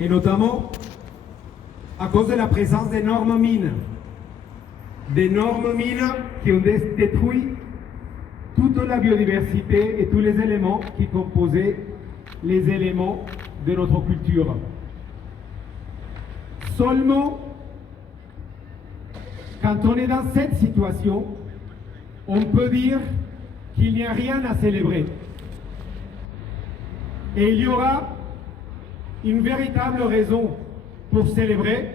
et notamment à cause de la présence d'énormes mines. D'énormes mines qui ont détruit toute la biodiversité et tous les éléments qui composaient les éléments de notre culture. Seulement, quand on est dans cette situation, on peut dire qu'il n'y a rien à célébrer. Et il y aura une véritable raison pour célébrer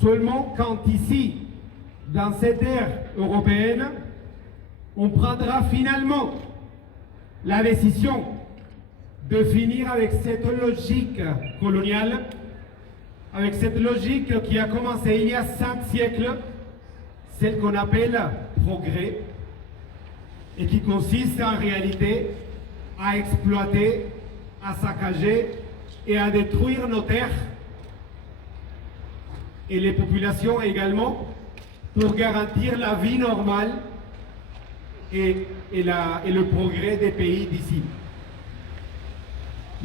seulement quand ici, dans cette ère européenne, on prendra finalement la décision de finir avec cette logique coloniale, avec cette logique qui a commencé il y a 5 siècles, celle qu'on appelle progrès, et qui consiste en réalité à exploiter, à saccager et à détruire nos terres et les populations également pour garantir la vie normale et le progrès des pays d'ici.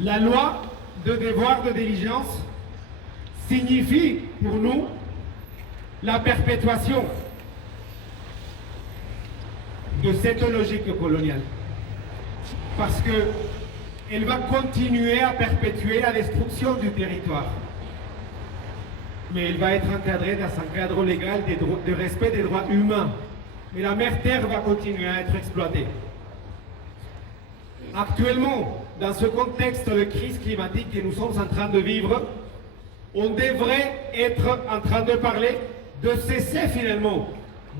La loi de devoir de diligence signifie pour nous la perpétuation de cette logique coloniale. Parce qu'elle va continuer à perpétuer la destruction du territoire. Mais elle va être encadrée dans un cadre légal de respect des droits humains. Mais la mère terre va continuer à être exploitée. Actuellement, dans ce contexte de crise climatique que nous sommes en train de vivre, on devrait être en train de parler de cesser finalement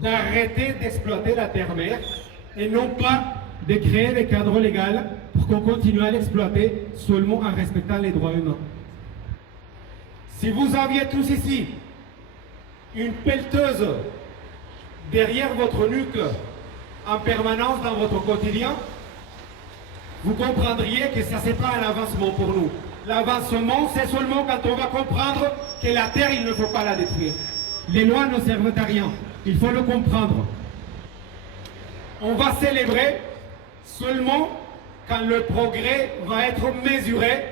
d'arrêter d'exploiter la terre-mère et non pas de créer des cadres légaux pour qu'on continue à l'exploiter seulement en respectant les droits humains. Si vous aviez tous ici une pelleteuse derrière votre nuque en permanence dans votre quotidien, vous comprendriez que ça c'est pas un avancement pour nous. L'avancement, c'est seulement quand on va comprendre que la terre, il ne faut pas la détruire. Les lois ne servent à rien. Il faut le comprendre. On va célébrer seulement quand le progrès va être mesuré,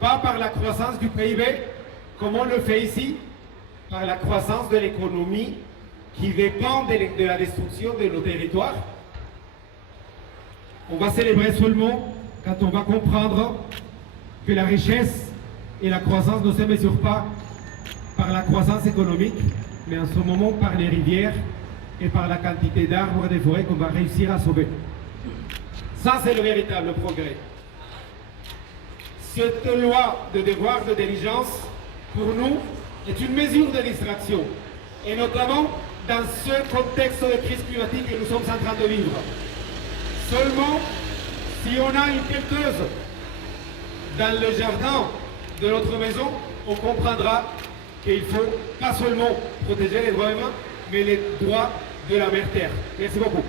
pas par la croissance du PIB, comme on le fait ici, par la croissance de l'économie qui dépend de la destruction de nos territoires. On va célébrer seulement quand on va comprendre que la richesse et la croissance ne se mesurent pas par la croissance économique, mais en ce moment par les rivières et par la quantité d'arbres et de forêts qu'on va réussir à sauver. Ça, c'est le véritable progrès. Cette loi de devoir de diligence, pour nous, est une mesure de distraction, et notamment dans ce contexte de crise climatique que nous sommes en train de vivre. Seulement, si on a une pelleteuse dans le jardin de notre maison, on comprendra qu'il faut pas seulement protéger les droits humains, mais les droits de la mère terre. Merci beaucoup.